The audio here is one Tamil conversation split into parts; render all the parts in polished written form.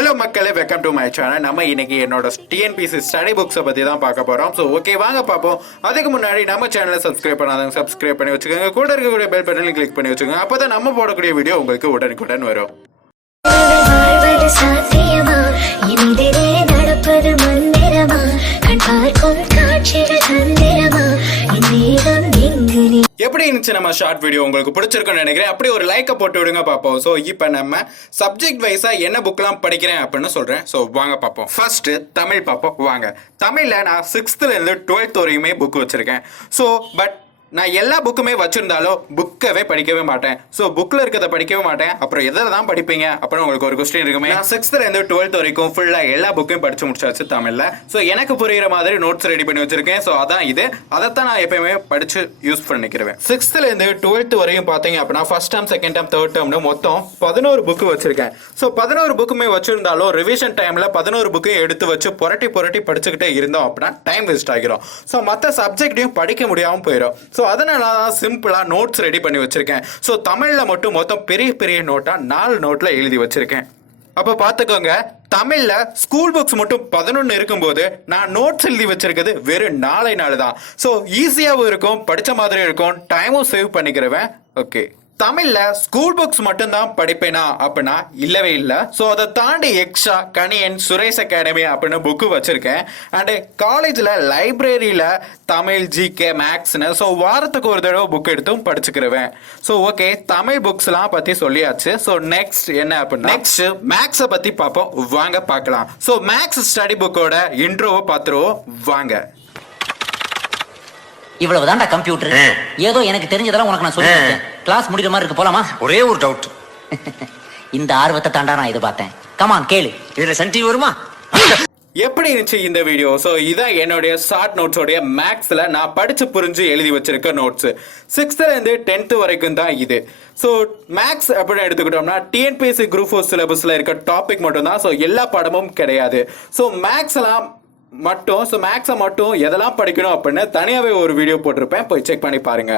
ஹலோ மக்களே, வெல்கம் டு மை சேனல். நம்ம இன்னைக்கு என்னோட TNPSC ஸ்டடி புக்ஸை பற்றி தான் பார்க்க போகிறோம். ஸோ ஓகே, வாங்க பார்ப்போம். அதுக்கு முன்னாடி நம்ம சேனலை சப்ஸ்கிரைப் பண்ணாதவங்க சப்ஸ்கிரைப் பண்ணி வச்சுக்கோங்க. கூட இருக்கக்கூடிய பெல் பட்டனை கிளிக் பண்ணி வச்சுக்கோங்க. அப்போ தான் நம்ம போடக்கூடிய வீடியோ உங்களுக்கு உடனுக்குடன் வரும். எப்படி இருந்துச்சு நம்ம ஷார்ட் வீடியோ? உங்களுக்கு பிடிச்சிருக்குன்னு நினைக்கிறேன். அப்படி ஒரு லைக்கை போட்டு விடுங்க பார்ப்போம். ஸோ இப்போ நம்ம சப்ஜெக்ட் வைஸா என்ன புக்லாம் படிக்கிறேன் அப்படின்னு சொல்றேன். ஸோ வாங்க பார்ப்போம். ஃபர்ஸ்ட் தமிழ் பார்ப்போம். வாங்க, தமிழ்ல நான் 6th இருந்து 12th வரையுமே புக் வச்சிருக்கேன். ஸோ பட் நான் எல்லா புக்குமே வச்சிருந்தாலும் புக்கவே படிக்கவே மாட்டேன். ஸோ புக்கில் இருக்கிறத படிக்கவே மாட்டேன். அப்புறம் எதில் தான் படிப்பீங்க அப்படின்னு உங்களுக்கு ஒரு கொஸ்டின் இருக்குமே. நான் 6th இருந்து 12th வரைக்கும் ஃபுல்லாக எல்லா புக்கையும் படிச்சு முடிச்சாச்சு தமிழில். ஸோ எனக்கு புரியுற மாதிரி நோட்ஸ் ரெடி பண்ணி வச்சிருக்கேன். ஸோ அதான் இது. அதைத்தான் நான் எப்பயுமே படிச்சு யூஸ் பண்ணிக்கிறேன். 6th இருந்து 12th வரையும் பார்த்தீங்க அப்படின்னா first term, second term, third டேர்ம்னு மொத்தம் 11 புக்கு வச்சிருக்கேன். ஸோ 11 புக்குமே வச்சிருந்தாலும் ரிவிஷன் டைமில் 11 புக்கையும் எடுத்து வச்சு புரட்டி படிச்சுக்கிட்டே இருந்தோம் அப்படின்னா டைம் வேஸ்ட் ஆகிரும். ஸோ மற்ற சப்ஜெக்டையும் படிக்க முடியாமல் போயிடும். ஸோ அதனால தான் சிம்பிளாக நோட்ஸ் ரெடி பண்ணி வச்சிருக்கேன். ஸோ தமிழில் மட்டும் மொத்தம் பெரிய பெரிய நோட்டாக 4 நோட்டில் எழுதி வச்சிருக்கேன். அப்போ பார்த்துக்கோங்க, தமிழில் ஸ்கூல் புக்ஸ் மட்டும் 11 இருக்கும்போது நான் நோட்ஸ் எழுதி வச்சிருக்கிறது வெறும் 4 தான். ஸோ ஈஸியாகவும் இருக்கும், படித்த மாதிரி இருக்கும், டைமும் சேவ் பண்ணிக்கிறவேன். ஓகே, தமிழ்ல ஸ்கூல் புக்ஸ் மட்டும்தான் படிப்பேனா அப்படின்னா இல்லவே இல்லை. ஸோ அதை தாண்டி எக்ஸ்ட்ரா கணியன், சுரேஷ் அகாடமி அப்படின்னு புக்கு வச்சிருக்கேன். அண்டு காலேஜில் லைப்ரரியில் தமிழ், ஜிகே, மேக்ஸ்னு ஸோ வாரத்துக்கு ஒரு தடவை புக் எடுத்தும் படிச்சுக்கிறவேன். ஸோ ஓகே, தமிழ் புக்ஸ்லாம் பற்றி சொல்லியாச்சு. ஸோ நெக்ஸ்ட் என்ன அப்படின்னா நெக்ஸ்ட் மேக்ஸை பற்றி பார்ப்போம். வாங்க பார்க்கலாம். ஸோ மேக்ஸ் ஸ்டடி புக்கோட இன்ட்ரோவை பார்த்துருவோம். வாங்க. இவ்வளவுதான்டா கம்ப்யூட்டர். ஏதோ எனக்கு தெரிஞ்சதெல்லாம் உனக்கு நான் சொல்லிட்டேன். கிளாஸ் முடிக்கிற மாதிரி இருக்கு, போலாமா? ஒரே ஒரு டவுட். இந்த ஆர்வத்தை தாண்டா நான் எதிர்பார்த்தேன். கமான் கேளு. இதுல சன் டிவி வருமா? எப்படி இருந்துச்சு இந்த வீடியோ? ஸோ இதான் என்னுடைய ஷார்ட் நோட்ஸோடைய மேக்ஸில் நான் படித்து புரிஞ்சு எழுதி வச்சிருக்க நோட்ஸு. 6th இருந்து 10th வரைக்கும் தான் இது. ஸோ மேக்ஸ் அப்படின்னு எடுத்துக்கிட்டோம்னா TNPSC குரூப் 4 சிலபஸில் இருக்க டாபிக் மட்டும்தான். ஸோ எல்லா பாடமும் கிடையாது. ஸோ மேக்ஸ்லாம் மட்டும் மேக்ஸை மட்டும் எதெல்லாம் படிக்கணும் அப்படின்னு தனியாகவே ஒரு வீடியோ போட்டிருப்பேன், போய் செக் பண்ணி பாருங்க.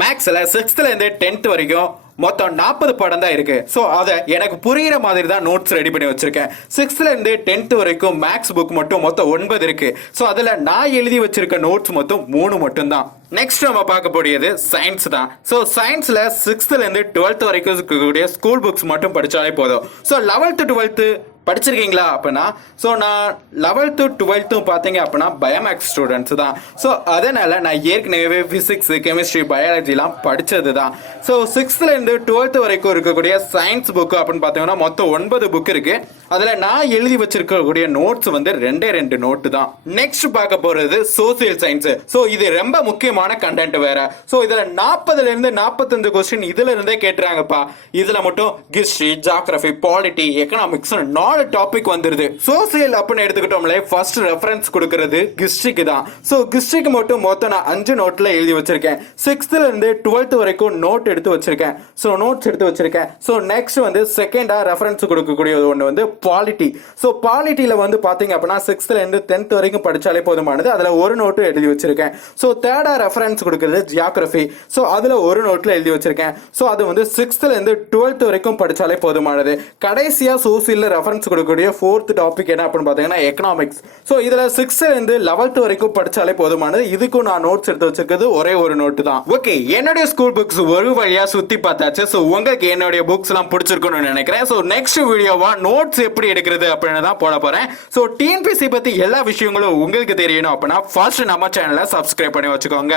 மேக்ஸில் 6th இருந்து 10th வரைக்கும் மொத்தம் 40 பாடம் தான் இருக்கு. ஸோ அதை எனக்கு புரியுற மாதிரி தான் நோட்ஸ் ரெடி பண்ணி வச்சிருக்கேன். 6th இருந்து 10th வரைக்கும் மேக்ஸ் புக் மட்டும் மொத்தம் 9 இருக்கு. ஸோ அதில் நான் எழுதி வச்சிருக்க நோட்ஸ் மொத்தம் 3 மட்டும் தான். நெக்ஸ்ட் நம்ம பார்க்க போடியது சயின்ஸ் தான். ஸோ சயின்ஸ்ல 6th இருந்து 12th வரைக்கும் இருக்கக்கூடிய ஸ்கூல் புக்ஸ் மட்டும் படிச்சாலே போதும். ஸோ 11th 12th படிச்சிருக்கீங்களா அப்படின்னா, ஸோ நான் 11th 12th பார்த்தீங்க அப்படின்னா பயோமேக்ஸ் ஸ்டூடெண்ட்ஸ் தான். ஸோ அதனால நான் ஏற்கனவே பிசிக்ஸ், கெமிஸ்ட்ரி, பயாலஜிலாம் படித்தது தான். ஸோ 6th இருந்து 12th வரைக்கும் இருக்கக்கூடிய சயின்ஸ் புக்கு அப்படின்னு பார்த்தீங்கன்னா மொத்தம் 9 புக் இருக்கு. அதில் நான் எழுதி வச்சிருக்கக்கூடிய நோட்ஸ் வந்து 2 நோட்டு தான். நெக்ஸ்ட் பார்க்க போறது சோசியல் சயின்ஸ். ஸோ இது ரொம்ப முக்கியமான கண்டென்ட் வேற. ஸோ இதில் 40 இருந்து 45 கொஸ்டின் இதுல இருந்தே கேட்டுறாங்கப்பா. இதுல மட்டும் history, geography, polity, economics 4 topic வந்துருது. சோசியல் அப்படின்னு எடுத்துக்கிட்டோம்ல, ஃபர்ஸ்ட் ரெஃபரன்ஸ் கொடுக்கிறது ஹிஸ்டரிக்கு தான். ஸோ ஹிஸ்டரிக்கு மட்டும் மொத்தம் நான் 5 நோட்ல எழுதி வச்சிருக்கேன். 6th இருந்து 12th வரைக்கும் நோட் எடுத்து வச்சிருக்கேன். ஸோ நோட்ஸ் எடுத்து வச்சிருக்கேன். ஸோ நெக்ஸ்ட் வந்து செகண்டா ரெஃபரன்ஸ் கொடுக்கக்கூடிய ஒன்று வந்து பாலிட்டி. ஸோ பாலிட்டியில வந்து பாத்தீங்க அப்படின்னா 6th இருந்து 10th வரைக்கும் படிச்சாலே போதுமானது. அதுல ஒரு நோட்டு எழுதி வச்சிருக்கேன். ஸோ தேர்டா ரெஃபரன்ஸ் கொடுக்கிறது ஜியோகிராஃபி. ஸோ அதுல ஒரு நோட்ல எழுதி வச்சிருக்கேன். ஸோ அது வந்து 6th இருந்து 12th வரைக்கும் படிச்சாலே போதுமானது. கடைசியா சோசியல்ல ரெஃபரன்ஸ் கொடுக்கக்கூடிய 4th டாபிக் என்ன அப்படின்னு பாத்தீங்கன்னா எக்கனாமிக்ஸ். ஸோ இதுல 6th இருந்து 11th வரைக்கும் படிச்சாலே போதுமானது. இதுக்கும் நான் நோட்ஸ் எடுத்து வச்சிருக்கிறது ஒரே ஒரு நோட்டு தான். ஓகே, என்னுடைய ஸ்கூல் புக்ஸ் ஒரு வழியா சுத்தி பார்த்தாச்சு. ஸோ உங்களுக்கு என்னுடைய புக்ஸ் எல்லாம் பிடிச்சிருக்கும்னு நினைக்கிறேன். ஸோ நெக்ஸ்ட் வீடியோவா நோட்ஸ் எப்படி எடுக்கிறது அப்படின்னு தான் போட போறேன். ஸோ TNPSC பத்தி எல்லா விஷயங்களும் உங்களுக்கு தெரியணும் அப்படின்னா ஃபர்ஸ்ட் நம்ம சேனலை சப்ஸ்கிரைப் பண்ணி வச்சுக்கோங்க.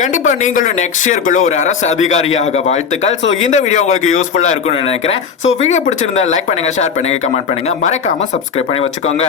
கண்டிப்பா நீங்களும் நெக்ஸ்ட் இயர்க்குள்ள ஒரு அரசு அதிகாரியாக வாழ்த்துக்கள். ஸோ இந்த வீடியோ உங்களுக்கு யூஸ்ஃபுல்லா இருக்கும்னு நினைக்கிறேன். ஸோ வீடியோ பிடிச்சிருந்தா லைக் பண்ணுங்க, ஷேர் பண்ணுங்க, கமெண்ட் பண்ணுங்க, மறக்காம சப்ஸ்கிரைப் பண்ணி வச்சுக்கோங்க.